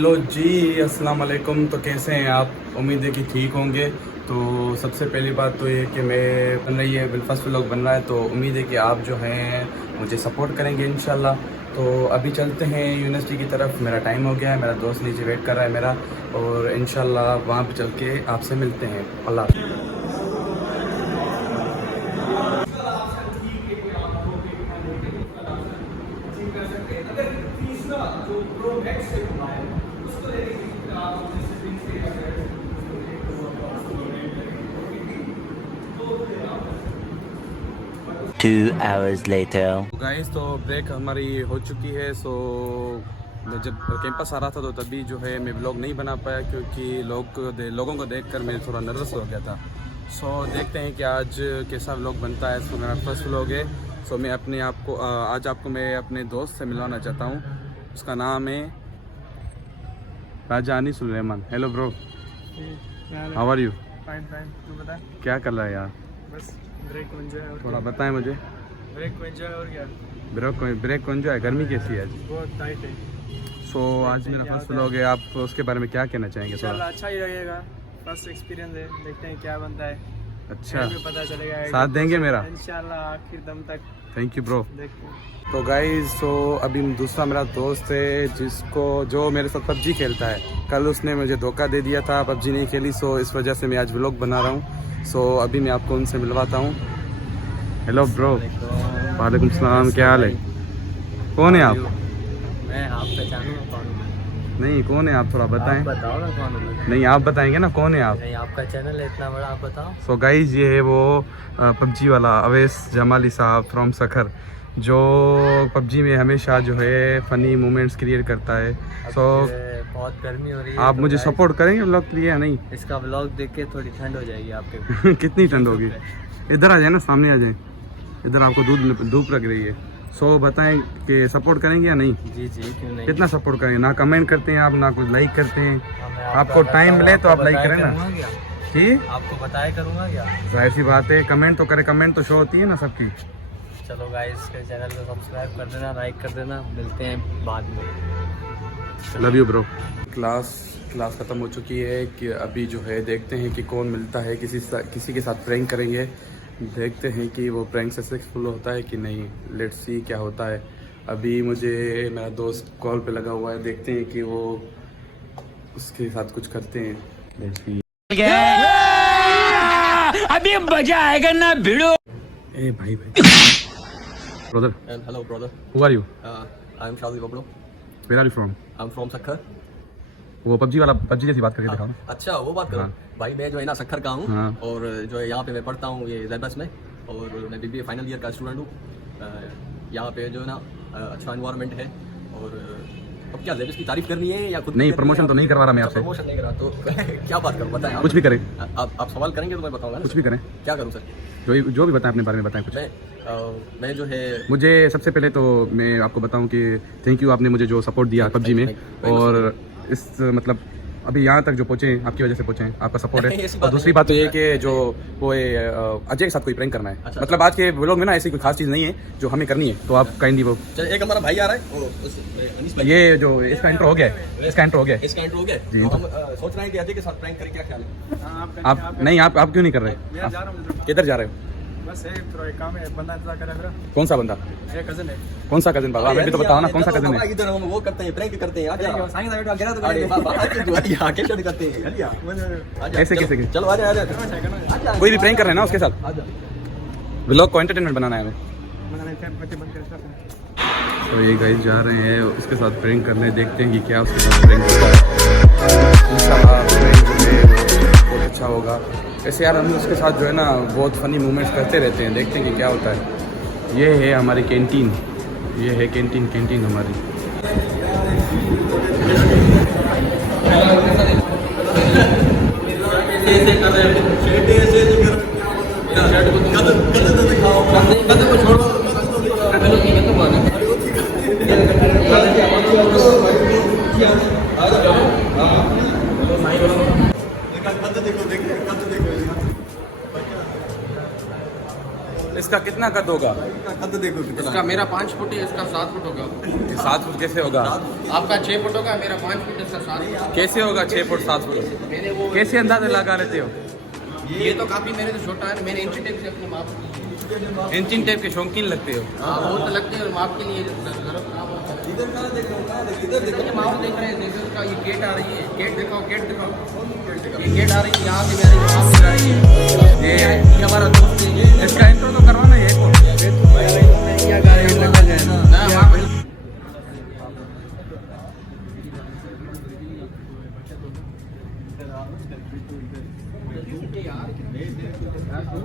Hello जी, अस्सलाम वालेकुम। तो कैसे हैं आप? उम्मीद है कि ठीक होंगे। तो सबसे पहली बात तो ये कि मैं बन रही है फर्स्ट व्लॉग बन रहा है, तो उम्मीद है कि आप जो हैं मुझे सपोर्ट करेंगे इंशाल्लाह। तो अभी चलते हैं यूनिवर्सिटी की तरफ, मेरा टाइम हो गया है, मेरा दोस्त नीचे वेट कर रहा है मेरा, और इंशाल्लाह वहाँ पे चल के आपसे मिलते हैं। अल्लाह हाफ़िज़। Two hours later. गाइस, तो ब्रेक हमारी हो चुकी है। सो मैं जब कैंपस आ रहा था तो तभी जो है मैं व्लॉग नहीं बना पाया, क्योंकि लोगों को देखकर मैं थोड़ा नर्वस हो गया था। सो देखते हैं कि आज कैसा व्लॉग बनता है। सो मेरा फर्स्ट व्लॉग है। सो मैं अपने आप को आज आपको मैं अपने दोस्त से मिलवाना चाहता हूँ। उसका नाम है Raja Anis Suleman. Hello bro, how are you? Fine fine, तू बता। क्या कर रहा है यार? बस ब्रेक को एंजॉय और थोड़ा बताएं मुझे। ब्रेक को एंजॉय और क्या। ब्रेक कौन जो है? गर्मी कैसी है आज? बहुत टाइट है। सो आज मेरा फर्स्ट व्लॉग है, आप उसके बारे में क्या कहना चाहेंगे? इंशाल्लाह अच्छा ही लगेगा, फर्स्ट एक्सपीरियंस है, देखते हैं क्या बनता है। अच्छा, फिर पता चलेगा, साथ देंगे मेरा? इंशाल्लाह आखिर दम तक। Thank you bro. देखते हैं। तो गाइस, तो अभी दूसरा मेरा दोस्त है जो मेरे साथ पबजी खेलता है। कल उसने मुझे धोखा दे दिया था, पबजी नहीं खेली, सो इस वजह से मैं आज व्लॉग बना रहा हूँ। सो अभी मैं आपको उनसे मिलवाता हूँ। Hello bro. वालेकुम सलाम, क्या हाल है? कौन है आप? मैं आप पहचानूंगा कौन हूं? नहीं, कौन है आप? थोड़ा बताएं। बताओ ना कौन हूं? नहीं, आप बताएंगे ना कौन है आप? नहीं, आपका चैनल है इतना बड़ा, आप बताओ। सो गाइज, ये है वो पबजी वाला अवैस जमाली साहब फ्रॉम सखर, जो पबजी में हमेशा जो है फ़नी मोमेंट्स क्रिएट करता है। सो बहुत गर्मी हो रही है, आप तो मुझे guys, सपोर्ट करेंगे व्लॉग के लिए या नहीं? इसका व्लॉग देख के थोड़ी ठंड हो जाएगी आपके। कितनी ठंड होगी? इधर आ जाए ना, सामने आ जाए, इधर आपको धूप लग रही है। सो बताएं कि सपोर्ट करेंगे या नहीं? जी जी, क्यों नहीं। कितना सपोर्ट करेंगे? ना कमेंट करते हैं आप, ना कुछ लाइक करते हैं। आपको टाइम मिले तो आप लाइक करें ना। कि आपको बताया करूँगा क्या? जाहिर सी बात है, कमेंट तो करें, कमेंट तो शो होती है ना सबकी। चलो गाइस, के चैनल को सब्सक्राइब कर देना, लाइक कर देना, मिलते हैं बाद में। Love you bro. क्लास ख़त्म हो चुकी है कि अभी जो है देखते हैं कि कौन मिलता है, किसी के साथ प्रैंक करेंगे। देखते हैं कि वो प्रैंक सक्सेसफुल होता है कि नहीं। लेट्स सी क्या होता है। अभी मुझे मेरा दोस्त कॉल पे लगा हुआ है, देखते हैं कि वो उसके साथ कुछ करते हैं। Let's see. अभी मजा आएगा ना भिड़ो। ए भाई brother. Hello, brother. Who are you? I'm Shazli Bablo. Where are you from? I'm from Sakhar. वो पबजी जैसी बात करके दिखाओ ना। अच्छा, वो बात करो। हाँ। भाई मैं जो है ना सखर का हूँ, हाँ। और जो है यहाँ पे मैं पढ़ता हूँ ये ज़ैबस में, और मैं BBA फाइनल ईयर का स्टूडेंट हूँ। यहाँ पे जो है ना अच्छा इन्वायरमेंट है। और अब क्या ज़ैबस की तारीफ करनी है या खुद? नहीं, प्रमोशन तो नहीं करवा रहा मैं आपसे। प्रमोशन नहीं करा तो क्या बात करूँ, बताएं आप। कुछ भी करें, आप सवाल करेंगे तो मैं बताऊँगा ना। कुछ भी करें, क्या करूँ सर? जो भी बताएं अपने बारे में बताएं कुछ। मैं जो है, मुझे सबसे पहले तो मैं आपको बताऊं कि थैंक यू, आपने मुझे जो सपोर्ट दिया पबजी में, और इस मतलब अभी यहाँ तक जो पहुँचे आपकी वजह से पहुँचे, आपका सपोर्ट है। और दूसरी बात तो ये कि जो वो अजय के साथ कोई प्रैंक करना है। अच्छा, मतलब आज के व्लॉग में ना ऐसी कोई खास चीज़ नहीं है जो हमें करनी है, तो आप काइंडली वो चलिए, एक हमारा भाई आ रहा है, अनीस भाई। ये जो इसका इंट्रो हो गया है, इसका इंट्रो हो गया है। इसका इंट्रो हो गया जी। तो हम सोच रहे हैं कि अजय के साथ प्रैंक करें, क्या ख्याल है? आप नहीं, आप क्यों नहीं कर रहे? मैं जा रहा हूँ, किधर जा रहे हो? बस थोड़ा एक काम है, बंदा इंतजार कर रहा है मेरा। कौन सा बंदा? मेरा कजन है। कौन सा कजिन? बाबा हमें भी तो बताओ ना, कौन सा कजिन है? इधर हम वो करते हैं, प्रैंक करते हैं। आजा साइंस साइड गिरा तो अरे बाबा, आजा कैसे करते हैं? आजा कैसे चलो, कैसे? चलो आजा आजा। कोई भी प्रैंक कर रहे हैं ना उसके साथ, आजा। व्लॉग को एंटरटेनमेंट बनाना है हमें। तो ये गाइस जा रहे हैं उसके साथ प्रैंक करने, देखते हैं कि क्या उसके साथ प्रैंक होता है। इंशाल्लाह प्रैंक जो है वो बहुत अच्छा होगा। ऐसे यार हम उसके साथ जो है ना बहुत फ़नी मोमेंट्स करते रहते हैं, देखते हैं कि क्या होता है। ये है हमारी कैंटीन, ये है कैंटीन हमारी। इसका कितना कद होगा? कद देखो कितना इसका मेरा 5 फुट है, इसका 7 फुट होगा। 7 फुट कैसे होगा? आपका 6 फुट होगा, मेरा 5 फुट, इसका 7 फुट। कैसे होगा 6 फुट 7 फुट? मैंने वो कैसे अंदाजा लगा लेते हो? ये तो काफ़ी मेरे से छोटा है, मैंने इंची टेप से अपनी माप की। इंचिंग टेप के शौकीन लगते हो? हाँ वो तो लगते हैं, और माप के लिए इधर का देखो, इधर देखो। ये माप देख रहे हैं, देखो उसका ये गेट आ रही है, गेट दिखाओ, गेट दिखाओ। ये गेट आ रही है, यहाँ से भी आ रही है, वहाँ से भी आ रही है। ये हमारा दोस्त है, इसका इंट्रो तो करवाना है एक और। ना वहाँ पर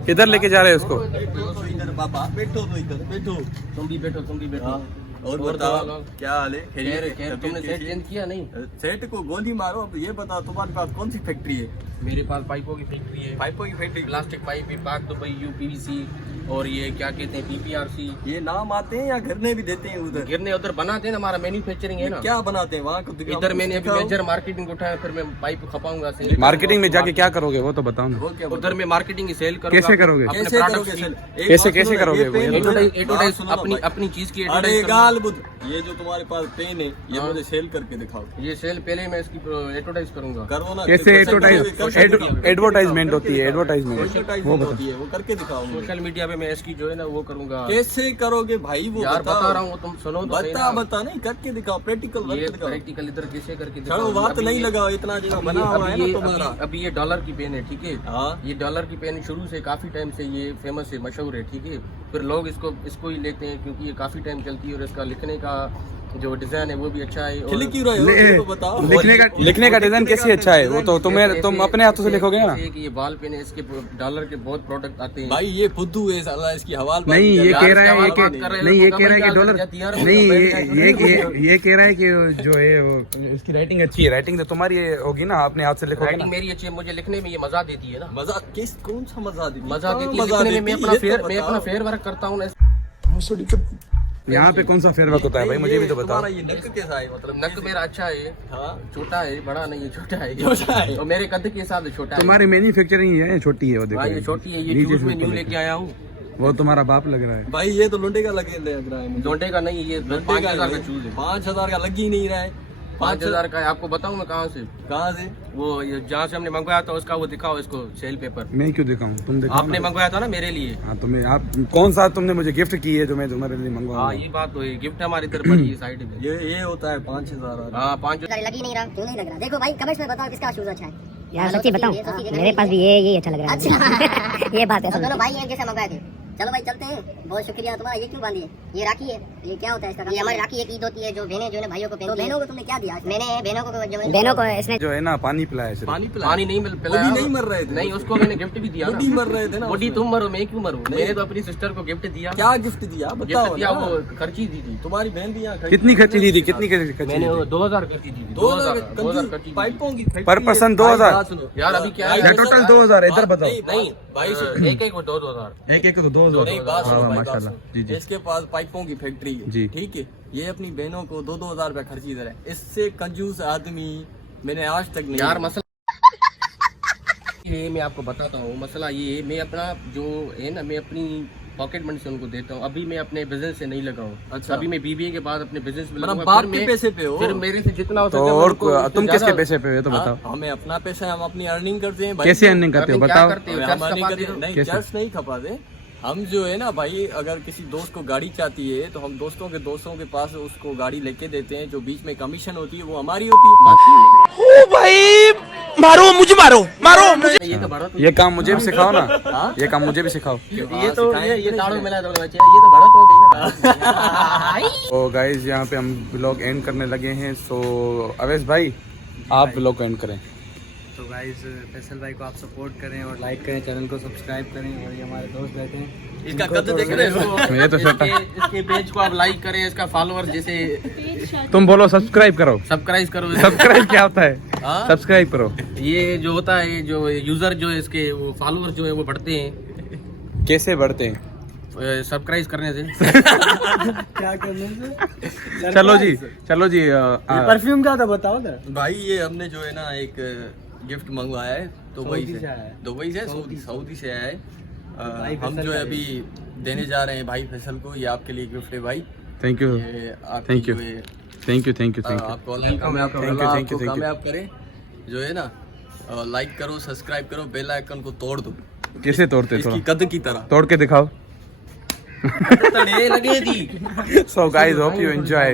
किधर लेके जा रहे हैं उसको? इधर पापा बैठो, तो इधर बैठो। तुम भी बैठो, तुम भी बैठो। और और बताओ बताओ। क्या हाल है? खैर खैर, तुमने सेट चेंज किया नहीं? सेट को गोली मारो। अब ये बताओ तुम्हारे पास कौन सी फैक्ट्री है? मेरे पास पाइपों की फैक्ट्री है, पाइपों की फैक्ट्री। प्लास्टिक पाइप, पाक दुबई, यूपीवीसी, और ये क्या कहते हैं पीपीआरसी। ये नाम आते हैं या घरने भी देते हैं उधर? गिरने उधर बनाते हैं ना, हमारा मैन्युफैक्चरिंग है ना। क्या बनाते हैं वहाँ को दिखाओ। इधर मैंने अभी दिखाओ। मेजर मार्केटिंग उठाया, फिर मैं पाइप खपाऊंगा सेल। मार्केटिंग में जाके क्या करोगे वो तो बताओ ना। वो क्या उधर मैं मार्केटिंग की सेल करूंगा। कैसे करोगे? अपने कैसे products करोगे की। सर? एक कैसे- बात कैसे सुनो, करोगे ये वो? पेन जो है- एडवर्टाइज सुनो ना अपनी भाई। अपनी चीज की अरे एडवर्टाइज गाल बुध, ये जो तुम्हारे पास पेन है ये हाँ। मुझे सेल करके दिखाओ। ये सेल पहले मैं इसकी एडवर्टाइज करूंगा। करो ना। कैसे एडवर्टाइज एडवर्टाइजमेंट होती है? एडवर्टाइजमेंट वो बताओ। होती है, वो करके दिखाओ मुझे। सोशल मीडिया पे मैं इसकी जो है ना वो करूंगा। कैसे करोगे भाई वो यार बताओ। बता रहा हूँ, तुम सुनो तो सही बता ना। बता नहीं करके दिखाओ, प्रैक्टिकल ये वर्क दिखाओ। प्रैक्टिकल इधर कैसे करके चलो दिखाऊं? बात अभी नहीं ये- लगाओ, इतना जो अभी बना ये- हुआ है ना अभी ये- तुम्हारा। अभी ये डॉलर की पेन है, ठीक है। हाँ। ये डॉलर की पेन शुरू से काफी टाइम से ये फेमस है, मशहूर है, ठीक है। फिर लोग इसको ही लेते हैं क्योंकि ये काफी टाइम चलती है, और इसका लिखने का जो डिजाइन है वो भी अच्छा है। और खिल क्यों रहे हो ये तो बताओ। लिखने का डिजाइन कैसे अच्छा है वो तो तुम अपने हाथों से लिखोगे ना। जैसे कि ये बाल पेन है, इसके डॉलर के बहुत प्रोडक्ट आते हैं। भाई ये फुद्दू है साला, इसकी हवाल नहीं ये यार, कह रहा है सवाल ये बात कर रहे हो, नहीं ये तो कह रहा है कि कमेंट डॉलर डाल देती यार, नहीं कमेंट ये कह रहा है कि जो है वो इसकी राइटिंग अच्छी है। राइटिंग तो तुम्हारी होगी ना, अपने हाथ से लिखोगे राइटिंग ना। मेरी अच्छी है, मुझे लिखने में ये मजा देती है ना। मजा किस कौन सा मजा देती है? मजा कहाँ देती है मजा लिखने में। मैं देती अपना है? ये फेयर तो मैं अपना बताओ। फेयर वर्क करता हूँ ना। यहाँ पे कौन सा फेयर वर्क होता है भाई, मुझे भी तो बताओ। तुम्हारा ये नक कैसा है? मतलब नक मेरा अच्छा है, हाँ छोटा है, बड़ा नहीं है, छोटा है। छोटा है। और मेरे कद के हिसाब से छोटा है। तुम्हारी मैन्युफैक्चरिंग है छोटी है वो हाँ, ये देखो। छोटी है, ये नीचे चूज से में ऊपर न्यू लेके। लेके आया हूँ। वो तुम्हारा बाप लग रहा है। भाई ये तो लुंडे का लगे लग रहा है मुझे। जोंटे का नहीं, ये 5,000 का चूज है। 5,000 का लग ही नहीं रहा है। 5,000 का है। आपको बताऊँ मैं कहाँ से? कहाँ से? वो ये जहाँ से हमने मंगवाया था उसका वो दिखाओ इसको सेल पेपर। मैं क्यों दिखाऊं, तुम दिखाओ आपने ना। मंगवाया था ना मेरे लिए। हाँ तो मैं आप कौन सा तुमने मुझे गिफ्ट की है जो मैं तुम्हारे लिए हाँ मंगवाऊंगा। ये बात तो है, गिफ्ट हमारी तरफ पड़ी है साइड में। ये होता है 5,000। हाँ 5 लग ही नहीं रहा। क्यों नहीं लग रहा? देखो भाई कमेंट्स में बताओ किसका शूज अच्छा है। यार सच्ची बताऊं, मेरे पास भी ये अच्छा लग रहा है। अच्छा ये बात है हम असल दोनों में। भाई एक जैसे मंगवाए थे। चलो भाई चलते हैं। बहुत शुक्रिया तुम्हारा। ये क्यों बांधी है? ये राखी है। ये क्या होता है इसका? ये हमारी राखी एक ईद होती है जो बहनें जो है भाइयों को पहनती है। बहनों को तुमने क्या दिया? मैंने बहनों को बहनों को इसने जो है ना पानी पिलाया सिर्फ। पानी पिला। पानी नहीं मिल वो भी नहीं मर रहे थे। नहीं, उसको मैंने गिफ्ट भी दिया ना। बुढ़ी मर रहे थे ना बुढ़ी उसमें। तुम मरो, मैं क्यों मरूं? मैंने तो अपनी सिस्टर को गिफ्ट दिया। क्या गिफ्ट दिया गिफ्ट बताओ दिया, ना। वो खर्ची दी थी। तुम्हारी बहन भी यहाँ खड़ी कितनी है। खर्ची दी थी? कितनी खर्ची मैंने वो दी 2,000 खर्ची दी थी। 2,000 2000 खर्ची दी थी। पाइपों की पर पर्सन 2,000? यार अभी क्या है? या टोटल 2,000 है, इधर बताओ। नहीं भाई एक एक 2,000। एक एक तो 2,000। नहीं बात सुनो हाँ, भाई, बात माशाल्लाह। जी सुनो। जी। इसके पास पाइपों की फैक्ट्री जी। है, ठीक है। ये अपनी बहनों को 2,000 रुपया खर्ची दे रहा है। इससे कंजूस आदमी मैंने आज तक नहीं। यार मसला ये मैं आपको बताता हूँ। मसला ये है, मैं अपना जो है ना, मैं अपनी पॉकेट मनी से उनको देता हूँ। अभी मैं अपने बिजनेस से नहीं लगा हूँ। अच्छा। अभी मैं बीबीए के बाद अपने बिजनेस में मतलब लगूंगा। बाप फिर के मैं- पैसे पे हो। फिर मेरे से जितना हो तो सके मैं और उनको उससे तुम किसके ज्यादा- पैसे पे हो ये तो बताओ। हाँ, हमें अपना पैसा है, हम अपनी अर्निंग करते हैं भाई। कैसे अर्निंग करते हो अर्निंग क्या बताओ। करते हो? हमें चर्च अर्निंग खपाते करते- हो? नहीं कैसे? चर्च नहीं खपाते हम। जो है ना भाई, अगर किसी दोस्त को गाड़ी चाहती है तो हम दोस्तों के पास उसको गाड़ी लेके देते हैं। जो बीच में कमीशन होती है वो हमारी होती है। ये तो बढ़त ये काम मुझे भी सिखाओ ना। ये काम मुझे भी सिखाओ। ये तो ये ताड़ू मिला तो बच्चे, ये तो बढ़त हो गई ना। तो गाइज यहाँ पे हम ब्लॉग एंड करने लगे हैं। सो अवेश भाई आप ब्लॉग एंड करें। तो गाइस फैसल भाई को आप सपोर्ट करें और लाइक करें, चैनल को सब्सक्राइब करें। और ये हमारे दोस्त रहते हैं, इसका कद देख रहे हो? ये तो छोटा। इसके पेज को आप लाइक करें, इसका फॉलोअर जैसे तुम बोलो सब्सक्राइब करो। सब्सक्राइब करो। सब्सक्राइब क्या होता है? हाँ? सब्सक्राइब करो। ये जो होता है, जो यूजर जो है इसके वो फॉलोअर जो है वो बढ़ते हैं कैसे बढ़ते हैं? सब्सक्राइब करने से। क्या करने से? चलो जी चलो जी। परफ्यूम का तो बताओ ना। भाई ये हमने जो है ना एक गिफ्ट मंगवाया है दुबई से। दुबई से सऊदी से आया है। हम जो है अभी देने जा रहे हैं भाई फैसल को, ये आपके लिए गिफ्ट है भाई। थैंक यू ये आपकी थैंक यू जो है, thank you thank you thank you आपको अल्लाह कामयाब करे, Thank you, Allah thank you, आपको thank you. कामयाब करे। जो है ना लाइक करो, सब्सक्राइब करो, बेल आइकन को तोड़ दो कैसे तोड़ते इसकी थोड़ा कद की तरह। तोड़ के दिखाओ तड़े लगे थी। So guys, hope you enjoy.